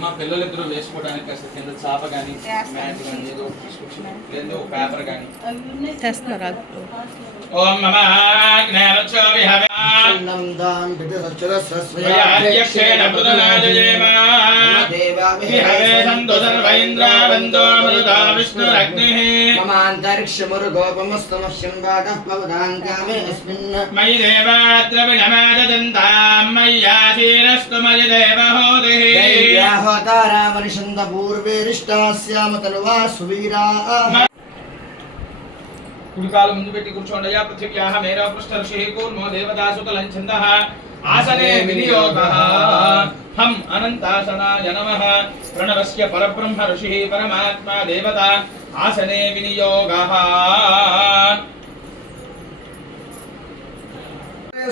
మా పిల్లలిద్దరూ వేసుకోవడానికి అసలు కింద చాప కానీ మ్యాట్ కానీ ఏదో లేదు పేపర్ కానీ తెస్తున్నారు. ఓం నమ జ్ఞానోత్సవ విహవ్యాం దాన్ విద్యక్షేణ బృదనాజయేమ విహవే సంతో సర్వైంద్ర వందో మృదా విష్ణురగ్నిః మమాంతరిక్షమురుగోపమస్తమస్యం వాగః భవదాన్ కామే అస్మిన్ మయి దేవాత్ర వినమాజదంతాం మయ్యాసీనస్తు మయి దేవహోదిః దైవ్యాహోతారామనిషంద పూర్వేరిష్టాస్యామ తనువా సువీరా. కుడికాలు ముందు పెట్టి కూర్చోండి. అయ్యా పృథివ్యాః మేరో పృష్ఠ ఋషిః కూర్మో దేవతాసుతలం ఛందః ఆసనే వినియోగః. హం అనంతాసనాయ నమః. ప్రణవస్య పరబ్రహ్మ ఋషిః పరమాత్మా దేవతా ఆసనే వినియోగః.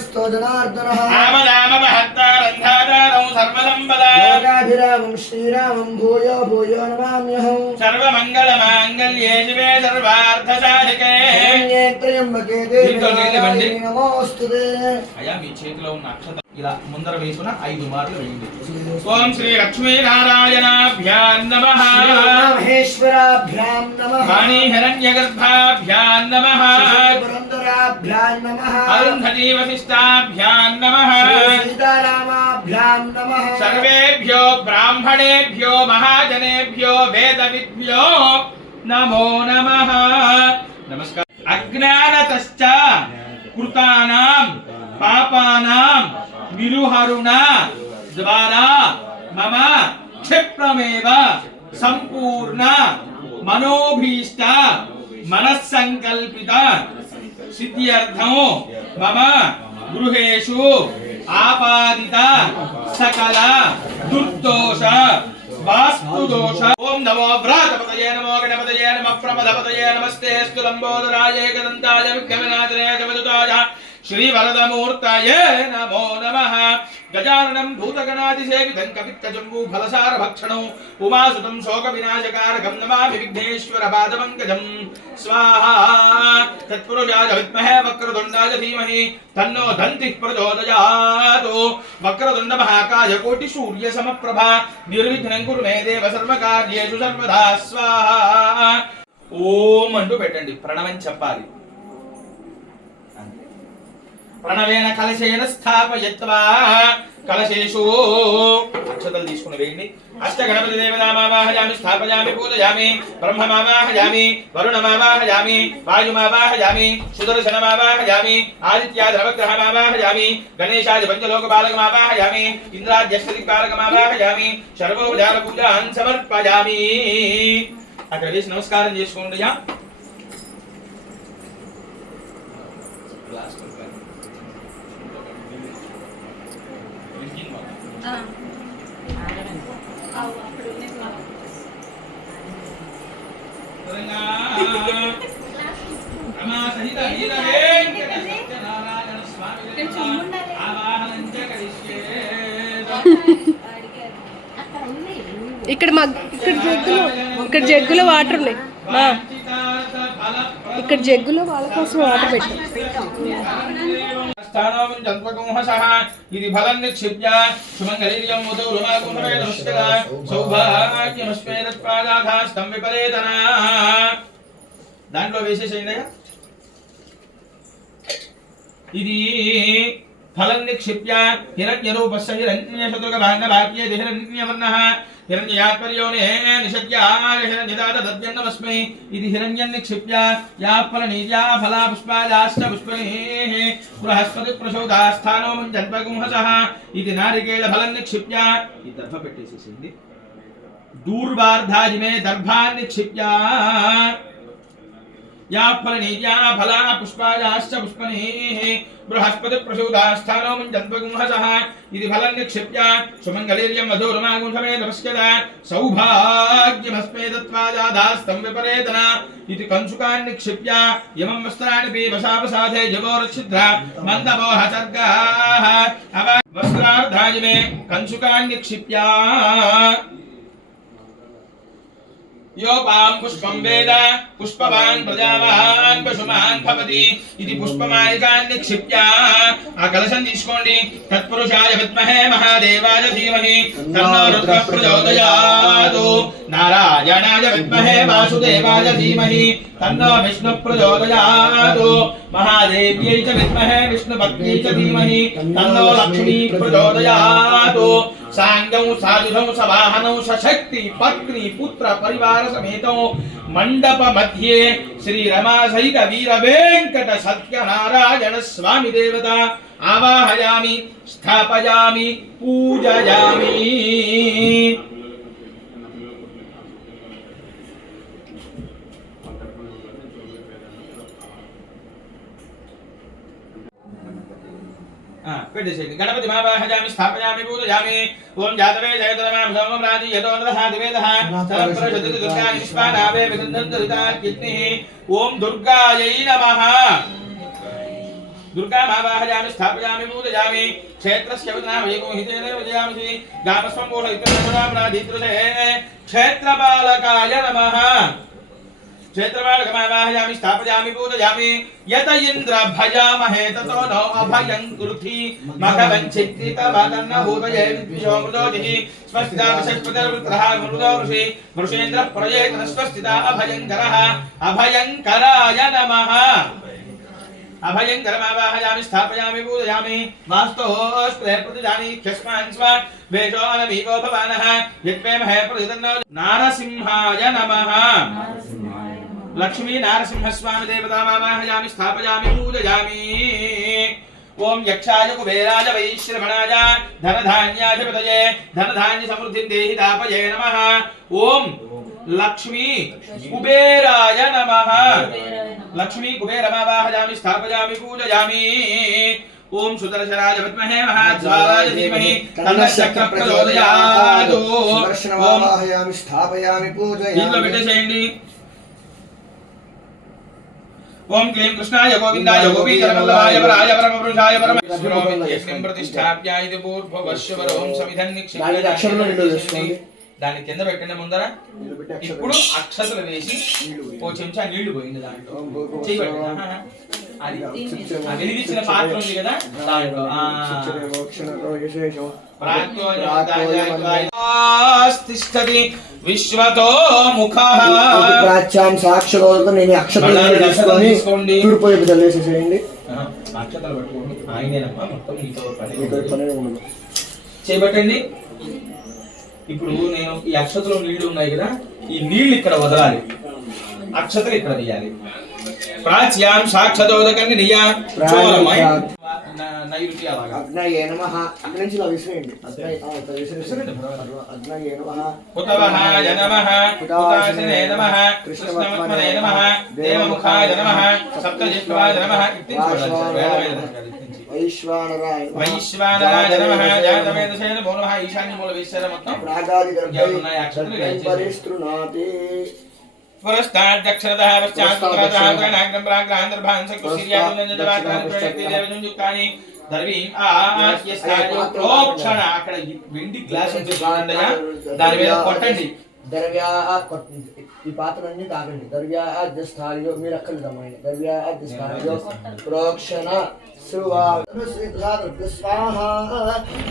స్తోజనార్దనః ఆమదామ మహత్తారంధాదారం సర్వసంపదా లోకాభిరామం శ్రీరామం భూయో భూయో నమామ్యహం. సర్వమంగళమాంగళ్యే శివే సర్వార్థసాధికే శరణ్యే త్ర్యంబకే దేవి నమోస్తుతే. అయ్యా మీ చేతిలో ఉన్న అక్షత ఇలా ముందర వేసుకున్న 5 మార్లు వేయండి. ఓం శ్రీ లక్ష్మీ నారాయణాభ్యాం నమః. మహేశ్వరాభ్యాం నమః. వాణీ హిరణ్యగర్భాభ్యాం నమః. పురందరాభ్యాం నమః. అరుంధతీ వశిష్టాభ్యాం నమః. సీతారామాభ్యాం నమః. సర్వేభ్యో బ్రాహ్మణేభ్యో మహాజనేభ్యో వేదవిద్భ్యో నమో నమః. నమస్కారం. అజ్ఞానతశ్చ కృతానాం పాపానాం విరుహరుణ ద్వారా మమ క్షిప్రమేవ సంపూర్ణ మనోభీష్ట మనస్సంకల్పిత సిద్ధ్యర్థం మమ గృహేషు ఆపాదిత సకల దుర్దోష వాస్తుదోష. ఓం నమో వ్రాతపతయే నమో గణపతయే నమః ప్రమదపతయే నమస్తేస్తు లంబోదరాయ ఏకదంతాయ విఘ్నవినాశనాయ జగదుతాయ శ్రీవరదమూర్తయే నమో నమః. గజాననం భూతగణాతిసేవితం కపిత్తజంబూ ఫలసార భక్షణం ఉమాసుతం శోక వినాశకారకం నమామి విఘ్నేశ్వర పాదపంకజం. స్వాహా. తత్పురుషాయ విద్మహే వక్రతుండాయ ధీమహి తన్నో దంతిః ప్రచోదయాత్. వక్రతుండ మహాకాయ కోటి సూర్య సమప్రభ నిర్విఘ్నం కురు మే దేవ సర్వకార్యేషు సర్వదా. స్వాహా. ఓం అంటూ పెట్టండి. ప్రణవం చెప్పాలి. ప్రణవేన కలశేన స్థాపయత్వా కలశేషు అక్షతలు తీసుకుని వేయండి. అష్ట గణపతి దేవతామావాహయామి స్థాపయామి పూజయామి. బ్రహ్మమావాహయామి వరుణమావాహయామి వాయుమావాహయామి సుదర్శనమావాహయామి ఆదిత్యాది నవగ్రహమావాహయామి గణేశాది పంచలోకపాలకమావాహయామి ఇంద్రాద్యష్టదిక్పాలకమావాహయామి సర్వోపచార పూజాన్ సమర్పయామి. అక్కడ వేసి నమస్కారం చేసుకోండి. ఇక్కడ జగ్గులో వాటర్ ఉన్నాయి. ఇక్కడ జగ్గులో వాళ్ళ కోసం వాటర్ పెట్టాం. స్థానం జన్మగుంహసః ఇది ఫలం నిక్షిప్య సుమంగళీర్యం ముదో రుమాగుంహమే నమస్కరా సౌభాగ్యమస్మే తత్పాదాఘాస్తం విపరేతన. దాంట్లో వేసేసేయండి. ఇది ఫలం నిక్షిప్య హిరణ్యరూపస్య హిరణ్యశతుర్గభాగభాగ్యే హిరణ్యవర్ణః హిరణ్యాత్పర్యోనే నిషద్యాయ హిరణ్యదాతద్యన్నమస్మై. ఇది హిరణ్యం నిక్షిప్య యా ఫలనీర్యా ఫలా పుష్పాయాశ్చ పుష్పణీః బృహస్పతి ప్రసూతాస్థానో జన్మగుంహసః. ఇది నారికేళ ఫలం నిక్షిప్య ఈ దర్భ పెట్టేసేసింది. దూర్వార్ధాజిమే దర్భాన్ నిక్షిప్య या फलनीर्या फला पुष्पायाश्च पुष्पणीः बृहस्पति प्रसूतास्थानो जन्मगुंहसः. इति फलं निक्षिप्य सुमङ्गलीर्यं मधुरमागुंसमे नमस्कृता सौभाग्यमस्मे दत्त्वाजादास्तं विपरेतन. इति कंसुकान् निक्षिप्य यमं वस्त्राणि पीवसावसाधे जगोरच्छिद्रा मन्दमोहचर्गाः वस्त्रार्धायिमे कंसुकान् निक्षिप्य योपां पुष्पं वेद पुष्पवान् प्रजावान् पशुमान् भवति इति पुष्पमालिकान् निक्षिप्य आ कलशं తీసుకోండి तत्पुरुषाय विद्महे महादेवाय धीमहि तन्नो रुद्रः प्रचोदयात् नारायणाय विद्महे वासुदेवाय धीमहि तन्नो विष्णुः प्रचोदयात् महादेव्यै च विद्महे विष्णुपत्न्यै च धीमहि तन्नो लक्ष्मी प्रचोदयात् सांगौ सायुधौ सवाहनौ सशक्ति पत्नी पुत्र परिवार समेतौ मंडप मध्ये श्री रमा सहित वीर वेंकट सत्यनारायण स्वामी देवता आवाहयामि स्थापयामि पूजयामि। गणपति महावाहयामि स्थापयामि पूजयामि। ओम जातवे जयतरमां सोमं राजि यतो नरसादिवेदः सर्वप्रशस्ति दुर्गा निष्पानावे विदन्धरिताग्निः। ओम दुर्गायै नमः। दुर्गा महावाहयामि स्थापयामि पूजयामि। क्षेत्रस्य विनामयको हितेन पूजयामि। गामस्वं बोधयित्वा राधितृषे क्षेत्रपालकाय नमः। क्षेत्रपालकमावाहयामि स्थापयामि पूजयामि। यत इन्द्र भजामहे ततो नो अभयं कुरुति मघवञ्चित्तितवदन्न भूतये विद्विषोमृतोतिः स्वस्तिता विषक्पतिर्वृत्रः मृदोऋषि वृषेन्द्रः प्रयेतन स्वस्तिता अभयङ्करः अभयङ्कराय नमः। अभयङ्करमावाहयामि स्थापयामि पूजयामि। वास्तोस्त्रे प्रतिजानि क्षस्मान् स्व वेषो अनमीको भवानः यत्वेमहे प्रतिदन्नो नारसिंहाय नमः। लक्ष्मी नारसिंह स्वामी देवता आवाहयामि स्थापयामि पूजयामि। ओम यक्षाय कुबेराय वैश्रवणाय धनधान्याधिपतये धनधान्य समृद्धिं देहि तापये नमः। ओम लक्ष्मी कुबेराय नमः। लक्ष्मी कुबेरमावाहयामि स्थापयामि पूजयामि। ओम सुदर्शनाय विद्महे महाज्वालाय धीमहि तन्नः चक्रः प्रचोदयात्। सुदर्शनमावाहयामि स्थापयामि पूजयामि। ओम क्लीं कृष्णाय गोविंदाय गोपीजनवल्लभाय वराय परमपुरुषाय परमेश्वराय प्रतिष्ठाप्य इति पूर्ववश्वरों समिधं निक्षिप्य దాని కింద పెట్టిన ముందర ఇప్పుడు అక్షతలు వేసి ఓ చెంచా నీళ్లు పోయింది దాంట్లో అది వెలిగించిన పాత్ర ఉంది కదా దాంట్లో తిష్టతి విశ్వతో ముఖః ప్రాచ్యాం సాక్షరోదతో నేను అక్షతలు తీసుకోండి తూర్పు వైపు చల్లేసేయండి అక్షతలు పట్టుకోండి ఆయనేనమ్మా మొత్తం మీతో పని చేయబట్టండి। ఇప్పుడు నేను ఈ అక్షతలో నీళ్లు ఉన్నాయి కదా ఈ నీళ్లు ఇక్కడ వదలాలి అక్షతలు ఇక్కడ తీయాలి। ప్రాచ్యాం సాక్షతోదకాన్ని నియా చోరమై నైరుతి అలాగా అగ్నయే నమః అగ్ని నుంచి విసిరేయండి విసిరేయండి అగ్నయే నమః పుతవహాయ నమః పుతాశనే నమః కృష్ణమత్మనే నమః దేవముఖాయ నమః సప్తజిహ్వాయ నమః వైశ్వానరాయ వైశ్వానరాయ నమః జాతవేదసేన భూనః ఈశాన్య మూల విశ్వర మొత్తం ప్రాగాది పరిస్తృణాతి पुरस्तात् दक्षिणतः पश्चात्तरतः नाग्नं प्राग्रान्तर्भांस कुशीर्यादुनं जवातान् प्रयक्ति देवजुक्तानि दर्वीं आस्यस्तायो प्रोक्षण అక్కడ వెండి గ్లాస్ ఉంది చూడండియా దాని మీద కొట్టండి దర్వ్యా ఈ పాత్రన్ని తాగండి దర్వ్యా అధ్యస్థానియో మీరు అక్కడ దమ్మండి దర్వ్యా అధ్యస్థానియో ప్రోక్షణ स्वाहा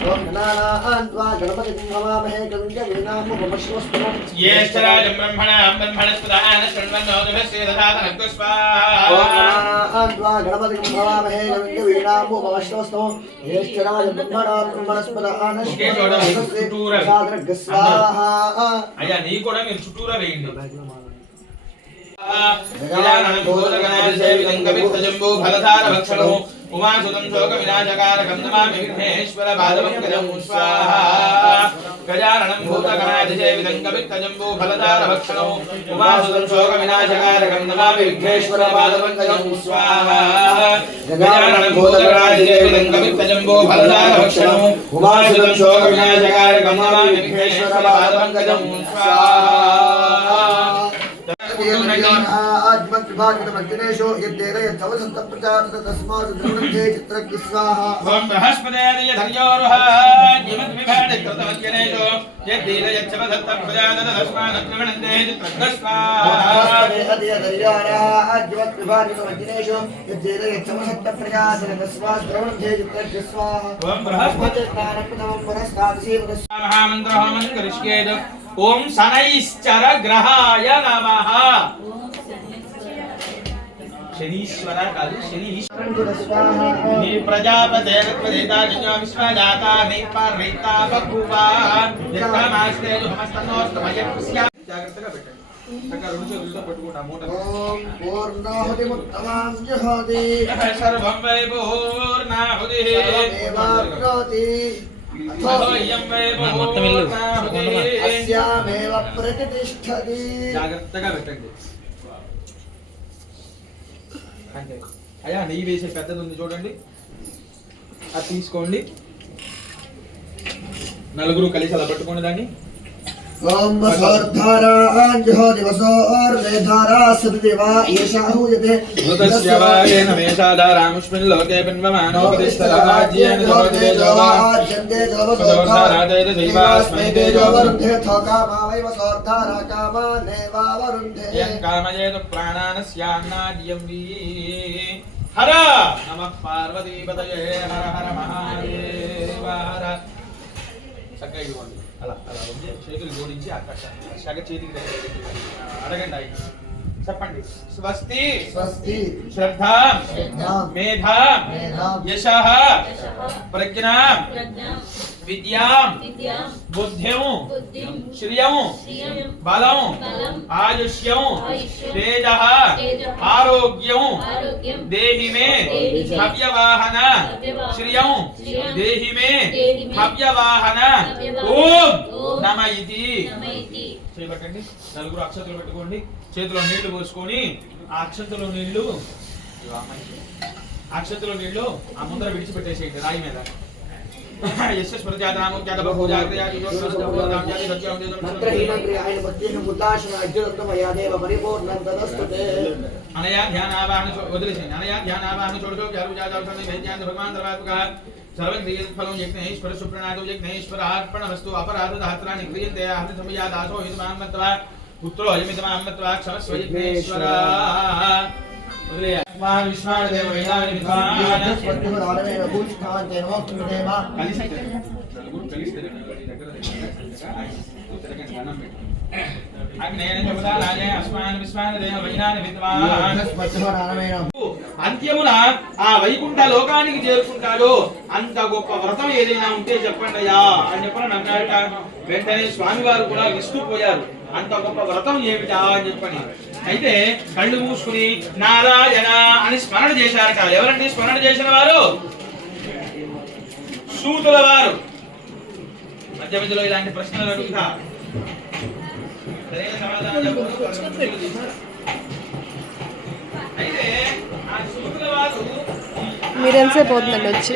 ओम गणानान्त्वा गणपतिं नमामहे कविं वीणामुपमश्वस्तु ज्येष्ठराजं ब्रह्मणस्पदान शृण्वन्नोदभस्य दधातनः स्वाहा ओम गणानान्त्वा गणपतिं नमामहे कविं वीणामुपमश्वस्तु ज्येष्ठराजं ब्रह्मणस्पदान शृण्वन्नोदभस्य स्वाहा అయ్యా నీ కూడా మీరు చుట్టూరా వేయండి। उमासुतं शोक विनाशकारकं नमामि विघ्नेश्वर पादपङ्कजं स्वाहा। गजाननं भूतगणाधिसेवितं कवित्तजम्बो फलधारभक्षणो उमासुतं शोक विनाशकारकं नमामि विघ्नेश्वर पादपङ्कजं स्वाहा। गजाननं भूतगणाधिसेवितं कवित्तजम्बो फलधारभक्षणो उमासुतं शोक विनाशकारकं नमामि विघ्नेश्वर पादपङ्कजं स्वाहा। आज्मद्विभाजितमग्नेषु यद्देव यद्धवसन्तप्रजात तस्मात् द्रवणन्ते चित्रग्स्वाहा ओम बृहस्पतिर्य धर्योरुह यमद्विभाजितमग्नेषु यद्देव यद्धवसन्तप्रजात तस्मात् द्रवणन्ते चित्रग्स्वाहा आज्मद्विभाजितमग्नेषु यद्देव यद्धवसन्तप्रजात तस्मात् द्रवणन्ते चित्रग्स्वाहा ओम बृहस्पतिर्नारप्रथमं पुरस्तादशीवदस्वाहा महामंत्र होमं करिष्येत् ओम शनैश्चर ग्रहाय नमः शनीश्वर काल शनी प्रजापते प्रदेता निजो विश्वजाता निपारिता बभुवा यत्तमास्ते हमस्तनोस्तमयस्या జాగ్రత్తగా పెట్టండి చక్కగా రెండు చేతులతో పట్టుకుంటా మూట ఓం పూర్ణాహుతిముత్తమాం జహోతి సర్వం వై పూర్ణాహుతి దేవాప్నోతి అథోయం వై పూర్ణాహుతి అస్యామేవ ప్రతిష్ఠతి జాగ్రత్తగా పెట్టండి అంటే అయ్యా నెయ్యి వేసే పెద్దది ఉంది చూడండి అది తీసుకోండి నలుగురు కలిసి అలా పట్టుకోండి దాన్ని ఓం వసోర్ధారాన్ జహోతి వసోర్వేధారా సతదేవా ఏషాహూయతే మృతస్య వాయేన మేషాధారాముష్మిన్ లోకే పిన్వమానోపతిష్టరాజ్యేన జోతే జోవాజ్యంతే జోవసోర్ధారాదేత దైవాస్మై తేజో వరుంధే థోకామా వై వసోర్ధారా కామా నేవా వరుంధే యం కామయేతు ప్రాణానస్యాన్నాద్యం వీ హర నమః పార్వతీపతయే హర హర మహాదేవ హర చక్కగా ఇవ్వండి అలా అలా ఉంది చేతులు జోడించి అక్కడ చేతికి అడగండి ఆయన చెప్పండి స్వస్తి స్వస్తి శ్రద్ధా మేధా యశః ప్రజ్ఞా విద్యాం బుద్ధిం శ్రియం బలం ఆయుష్యం తేజః ఆరోగ్యం దేహి మే భవ్యవాహన శ్రియం దేహి మే భవ్యవాహన ఓం నమ ఇతి చేయబట్టండి నలుగురు అక్షతలు పెట్టుకోండి చేతిలో నీళ్లు పోసుకొని ఆ అక్షతలో నీళ్లు ఆ ముందర విడిచిపెట్టేసేయండి రాయి మీద అనయా ధ్యానావాహన వదిలేసేయండి అనయా ధ్యానావాహన చూడదు భగవాన్ సర్వం క్రియఫలం యజ్ఞేశ్వర సుప్రణాదో యజ్ఞేశ్వర అర్పణమస్తు అపరాధ దాత్రాన్ని క్రియంతే అహత సమయాదాసో హితమాన్మత్వా పుత్రో అయమితమాన్మత్వా క్షమస్వ యజ్ఞేశ్వర వదిలే విశ్వాదేవ వేదాని విద్వాన్ స్వత్తురాలవేన భూష్ఠాంతే నమోస్తుదేవ కలిసి నలుగురు కలిసి దగ్గర అంత్యమున ఆ వైకుంఠ లోకానికి చేరుకుంటాడో అంత గొప్ప వ్రతం ఏదైనా ఉంటే చెప్పండి అయ్యా అని చెప్పని అన్నాడట. వెంటనే స్వామివారు కూడా విస్తుపోయారు, అంత గొప్ప వ్రతం ఏమిటా అని చెప్పని. అయితే కళ్ళు మూసుకుని నారాయణ అని స్మరణ చేశారట. ఎవరండి స్మరణ చేసిన వారు? సూతుల వారు. మధ్య మధ్యలో ఇలాంటి ప్రశ్నలు అడుగుతా అయితే ఆ సూతుల వారు మీరెంతసేపు అవుతుందండి వచ్చి?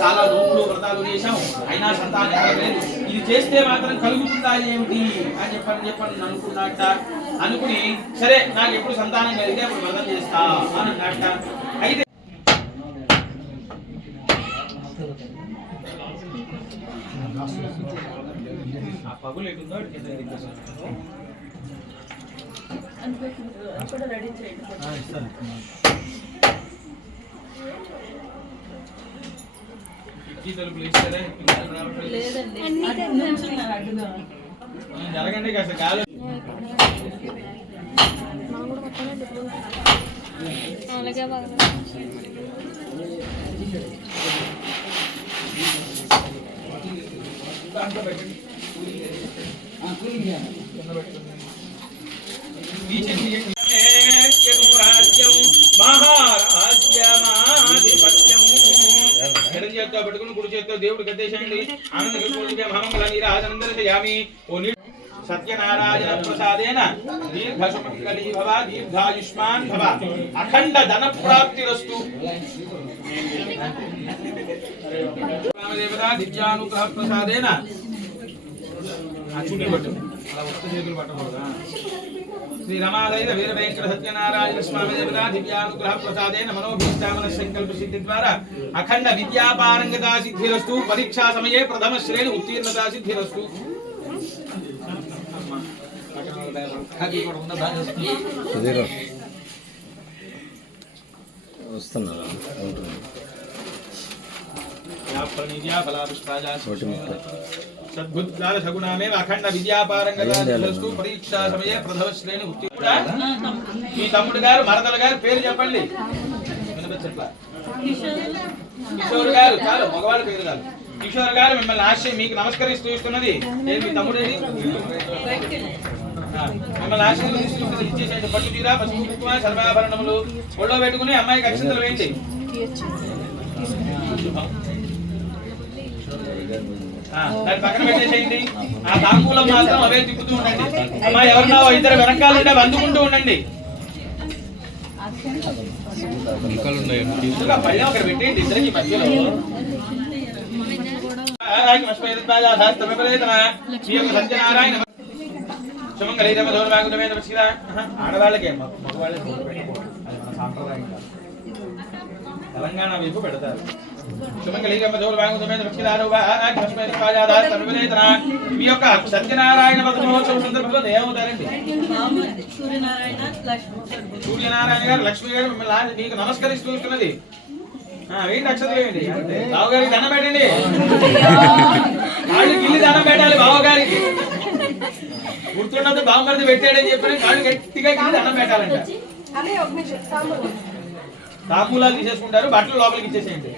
చాలా రూపులు వ్రతాలు చేశాం, అయినా సంతానం కలగలేదు. ఇది చేస్తే మాత్రం కలుగుతుందా ఏమిటి అని చెప్పని అనుకున్నట్ట. అనుకుని సరే నాకు ఎప్పుడు సంతానం కలిగితే అప్పుడు వ్రతం చేస్తా అని అన్నట్ట. అయితే ఆ పగులు ఎటుందో జరగండి కాస్త కాదు. మహారాజ్యమాది దేవుడికి అధ్యక్షండి ఆనందకృష్ణుడికి మహామంగళ నీరాజనం దర్శయామి ఓ సత్యనారాయణ ప్రసాదేన దీర్ఘసుమంగళీ భవ దీర్ఘాయుష్మాన్ భవ అఖండ ధన ప్రాప్తిరస్తు రామదేవత దివ్యానుగ్రహ ప్రసాదేన శ్రీ రమాదైవ వీర వెంకట సత్యనారాయణ స్వామి దేవత దివ్యానుగ్రహ ప్రసాదేన మనోభీష్టామన సంకల్ప సిద్ధి ద్వారా అఖండ విద్యాపారంగతా సిద్ధిరస్తు పరీక్షా సమయే ప్రథమ శ్రేణి ఉత్తీర్ణతా సిద్ధిరస్తు వస్తున్నారు సద్బుద్ధాల సగుణామేవ అఖండ విద్యాపారంగతా పరీక్షా సమయే ప్రథమ శ్రేణి ఉత్తీర్ణ. మీ తమ్ముడు గారు మరదల గారు పేరు చెప్పండి. కిషోర్ గారు చాలు మగవాళ్ళ పేరు కాదు. కిషోర్ గారు మిమ్మల్ని ఆశయం మీకు నమస్కరిస్తూ ఇస్తున్నది మీ తమ్ముడు మిమ్మల్ని ఆశీర్వదిస్తూ ఇచ్చేసేది పట్టు తీరా పసుపు కుంకుమ సర్వాభరణములు ఒళ్ళో పెట్టుకుని అమ్మాయికి అక్షంతలు వేయండి. దాన్ని పక్కన పెట్టేసేయండి. ఆ తాంబూలం మాత్రం అవే తిప్పుతూ ఉండండి. అమ్మా ఎవరన్నా ఇద్దరు వెనకాల ఉంటే అందుకుంటూ ఉండండి. పళ్ళెం అక్కడ పెట్టేయండి ఇద్దరికి మధ్యలో. సత్యనారాయణ ఆడవాళ్ళకే మగవాళ్ళకి సాంప్రదాయం తెలంగాణ వైపు పెడతారు. మీ యొక్క సత్యనారాయణ వ్రత మహోత్సవం సందర్భంలో ఏమవుతారండి? సూర్యనారాయణ గారు లక్ష్మి గారు మిమ్మల్ని మీకు నమస్కరిస్తూ ఇస్తున్నది. వేయండి అక్షతలు వేయండి. బావగారికి దండం పెట్టండి. కాళ్ళు గిల్లి దండం పెట్టాలి బావగారికి. గుర్తుండదు బావమరిది పెట్టాడని చెప్పి కాళ్ళు గట్టిగా గిల్లి దండం పెట్టాలంట. తాంబూలాలు తీసేసుకుంటారు. బట్టలు లోపలికి ఇచ్చేసేయండి.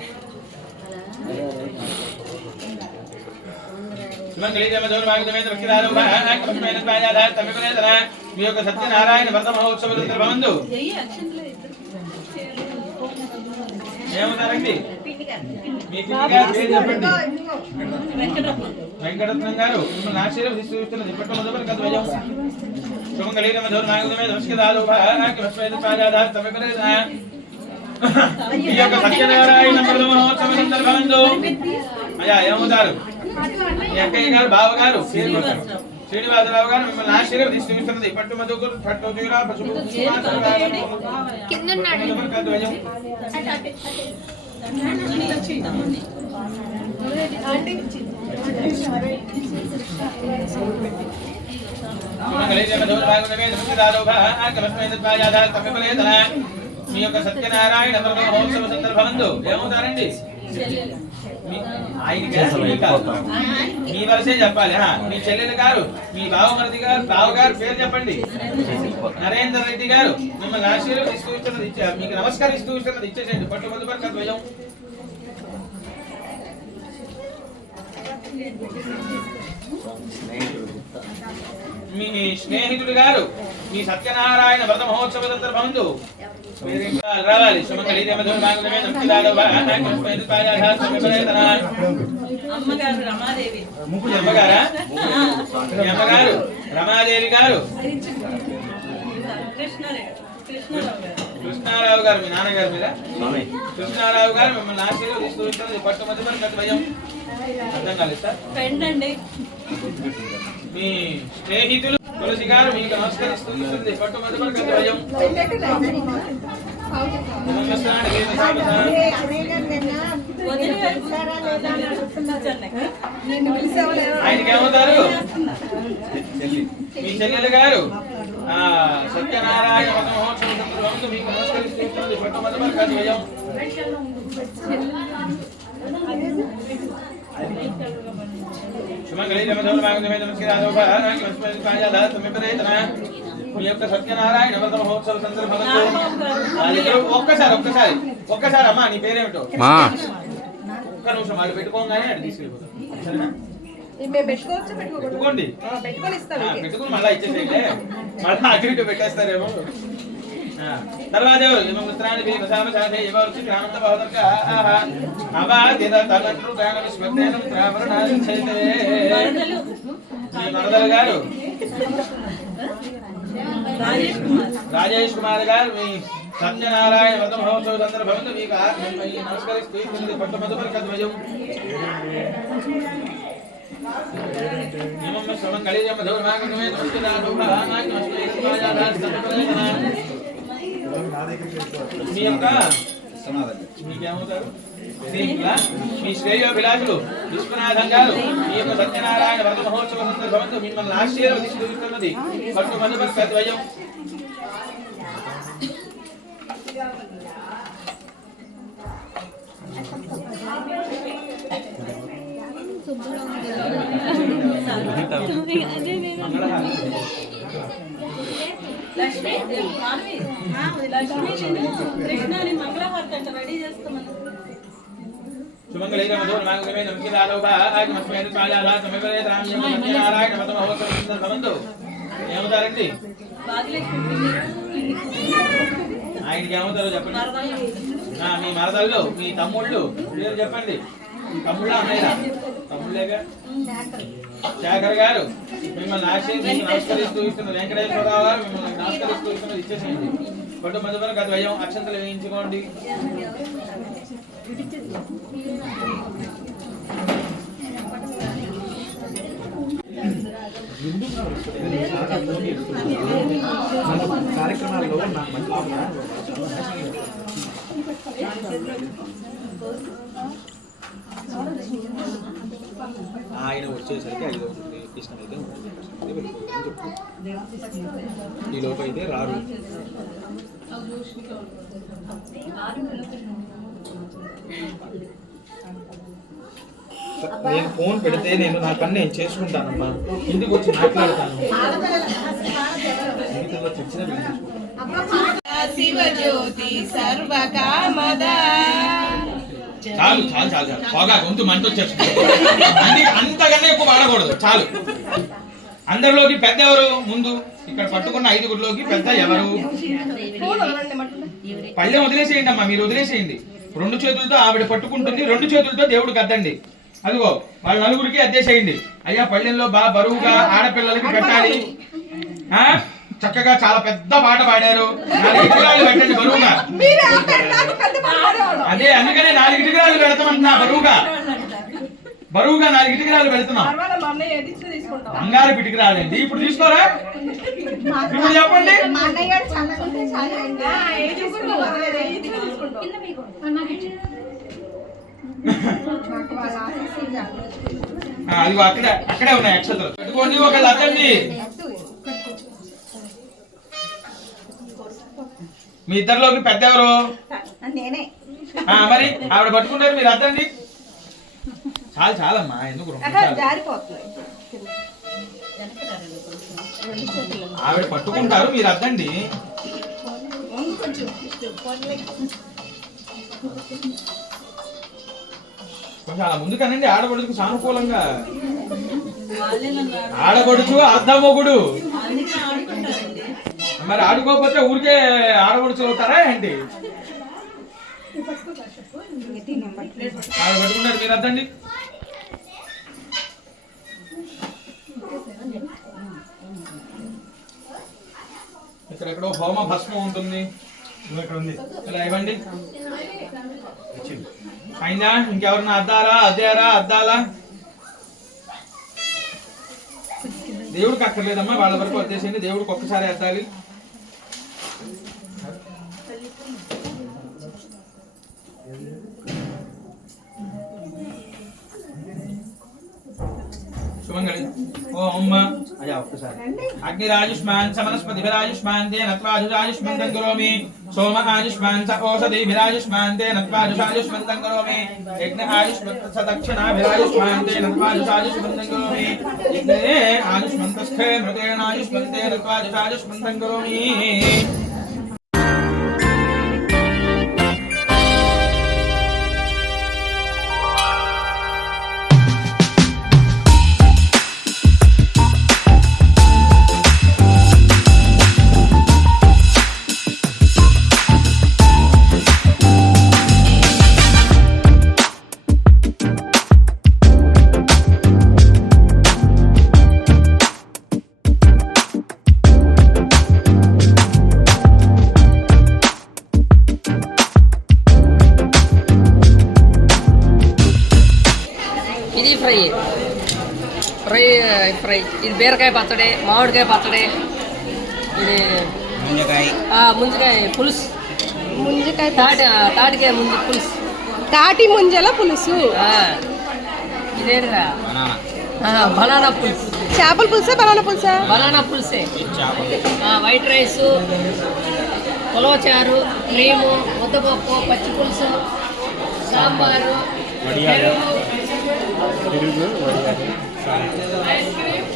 మీ యొక్క సత్యనారాయణ వ్రత మహోత్సవ సందర్భమందు ఏమవుతారండి? మీ చెప్పండి. వెంకటరత్నం గారు మిమ్మల్ని ఆశీర్వదిస్తున్నది. ఈ యొక్క సత్యనారాయణ వ్రత మహోత్సవ సందర్భమందు అయ్యా ఏమవుతారు? మీ అక్కయ్య గారు బావ గారు శ్రీనివాసరావు గారు మిమ్మల్ని ఆశీర్వదిస్తున్నది. పట్టు మధుకులు పట్టు తీరా పసుపు మీ యొక్క సత్యనారాయణ వ్రత మహోత్సవ సందర్భమందు ఏమవుతారండి? మీ వరసే చెప్పాలి. మీ చెల్లెలు గారు మీ బావమరిది గారు బావగారు పేరు చెప్పండి. నరేందర్ రెడ్డి గారు మిమ్మల్ని ఆశీర్వదిస్తూ ఇస్తున్నది మీకు నమస్కరిస్తూ ఇస్తున్నది ఇచ్చేసేయండి. పట్టు మధుపర్ కద్వయం. మీ స్నేహితుడు గారు మీ సత్యనారాయణ వ్రత మహోత్సవ సందర్భమందు రావాలి. అమ్మగారా రమాదేవి గారు కృష్ణారావు గారు మీ నాన్నగారు మీద కృష్ణారావు గారు మిమ్మల్ని ఆశీర్వదిస్తూ పట్టు మధ్య భయం అర్థం కాలేదు సార్. మీ స్నేహితులు తులసి గారు మీకు నమస్కరిస్తూ పట్టు మధ్య భయం ఆయనకి ఏమవుతారు? మీ చెల్లెలు గారు సత్యనారాయణ వ్రత మహోత్సవ సందర్భంలో మీకు నమస్కరిస్తూ పట్టు మధ్య భయం మీ యొక్క సత్యనారాయణ వ్రత మహోత్సవ సందర్భంలో ఒక్కసారి అమ్మా నీ పేరేమిటో ఒక్క నిమిషం వాళ్ళు పెట్టుకోగానే అది తీసుకెళ్ళిపోతాం. సరేనా? పెట్టుకోండి. పెట్టుకుని మళ్ళీ ఇచ్చేసేయండి. మళ్ళీ అటు ఇటు పెట్టేస్తారేమో. తర్వాత ఇమం మిత్రాని బి ప్రసామసాదే ఇవరుచి గ్రామంత బహుదర్క అబాదిద తలత్రు గాన విశ్వజ్ఞానం త్రావరణాది చైతే మీ మరదల గారు రాజేష్ కుమార్ గారు మీ సత్యనారాయణ వ్రత మహోత్సవ సందర్భంగా మీకు నమస్కరిస్తూ పట్టు మధుపరి కద్వయం నిమం శ్రమం కలిజం మధుర్మాగమే నమస్కారాలు భగవాన్ నమస్తే మీ యొక్క మీకేమవుతారు మీ శ్రేయోభిలాషులు విశ్వనాథం గారు మీ యొక్క సత్యనారాయణ వ్రత మహోత్సవ సందర్భంతో మిమ్మల్ని ఆశీర్వదిస్తున్నది పట్టు మధుపరి కద్వయం లక్ష్మి కృష్ణని మంగళహారతి అంటే రెడీ చేస్తామని సుమంగళేన మధుర మాంగళ్యమే నమస్కారాలు భగవాన్ స్వాయాలా సమయవరే రామ్యం సత్యనారాయణ వ్రత మహోత్సవ సందర్భంతో ఏమవుతారండి ఆయనకి ఏమవుతారో చెప్పండి మీ మరదళ్ళు మీ తమ్ముళ్ళు పేరు చెప్పండి తమ్ముళ్ళ అన్నయ్య తమ్ముళ్ళేగా శేఖర్ గారు మిమ్మల్ని నమస్కరిస్తూ ఇస్తున్నారు వెంకటేశ్వరరావు గారు మిమ్మల్ని నమస్కరిస్తూ ఇస్తున్నారు ఇచ్చేసేయండి పట్టు మధుపర కద్వయం అక్షంతలు వేయించుకోండి కార్యక్రమాల్లో నాకు మంచి ఆయన వచ్చేసరికి 5 అవుతుంది కృష్ణ అయితే ఈ లోపు అయితే రారు నేను ఫోన్ పెడితే నేను నా పని నేను చేసుకుంటానమ్మా ఇంటికి వచ్చి మాట్లాడతాను శివజ్యోతి సర్వకామద చాలు చాలు చాలు చాలు బాగా గొంతు మంట వచ్చేస్తుంది అంతకన్నా ఎక్కువ పాడకూడదు చాలు అందరిలోకి పెద్ద ఎవరు ముందు ఇక్కడ పట్టుకున్న 5గురిలోకి పెద్ద ఎవరు పళ్ళెం వదిలేసేయండి అమ్మా మీరు వదిలేసేయండి 2 చేతులతో ఆవిడ పట్టుకుంటుంది 2 చేతులతో దేవుడికి అద్దండి అదిగో వాళ్ళ 4గురికి అద్దేసేయండి అయ్యా పళ్ళెంలో బాగా బరువుగా ఆడపిల్లలకి పెట్టాలి చక్కగా చాలా పెద్ద పాట పాడారు 4 ఇటుకరాలు పెట్టండి బరువుగా అదే అందుకనే 4 ఇటుకరాలు పెడతామంటున్నా బరువుగా 4 ఇటుకరాలు పెడుతున్నాం బంగారు ఇటుకరాలండి ఇప్పుడు తీసుకోరా ఇప్పుడు చెప్పండి అదిగో అక్కడే ఉన్నాయి అక్షతలు పెట్టుకోండి ఒకళ్ళు అద్దండి మీ ఇద్దరిలోకి పెద్ద ఎవరు మరి ఆవిడ పట్టుకుంటారు మీరు అద్దండి చాలు చాలమ్మా ఎందుకు ఆవిడ పట్టుకుంటారు మీరు అద్దండి కొంచెం అలా ముందు కనండి ఆడపడుచుకు సానుకూలంగా ఆడపడుచు అర్ధమొగుడు మరి ఆడుకోకపోతే ఊరికే ఆడపడుచులు అవుతారా ఏంటి ఆవిడ పట్టుకుంటారు మీరు అద్దండి ఇక్కడెక్కడో హోమ భస్మం ఉంటుంది ఇలా ఇవ్వండి అయిందా ఇంకెవరన్నా అద్దాలా దేవుడికి అక్కర్లేదమ్మా వాళ్ళ వరకు వచ్చేసింది దేవుడికి ఒక్కసారి అద్దాలి సుమంగళి ఓం అయ్యా ఒక్కసారి అగ్నిరాజుష్మాన్ సమనస్పతిభిరాజుష్మాన్ తే నత్వాజురాజుష్మంతం కరోమి సోమ ఆజుష్మాన్ స ఓషధిభిరాజుష్మాన్ తే నత్వాజుషాజుష్మంతం కరోమి యజ్ఞ ఆజుష్మంత సదక్షిణాభిరాజుష్మాన్ తే నత్వాజుషాజుష్మంతం కరోమి యజ్ఞే ఆజుష్మంతస్థే మృతేనాజుష్మంతే నత్వాజుషాజుష్మంతం కరోమి ఫ్రై ఫ్రై ఫ్రై ఇది బీరకాయ పచ్చడి, మామిడికాయ పచ్చడి, ఇది ముంజకాయ పులుసు, ముంజకాయ తాటికాయ ముంజ పులుసు, తాటి ముంజల పులుసు, ఇదేంటిరా బనానా పులుసు, చేపల పులుసా బనానా పులుసా? బనానా పులుసే, వైట్ రైసు, పులవచారు, క్రీము, ముద్దపప్పు, పచ్చి పులుసు, సాంబారు, పెరుగు, ఐస్ క్రీమ్.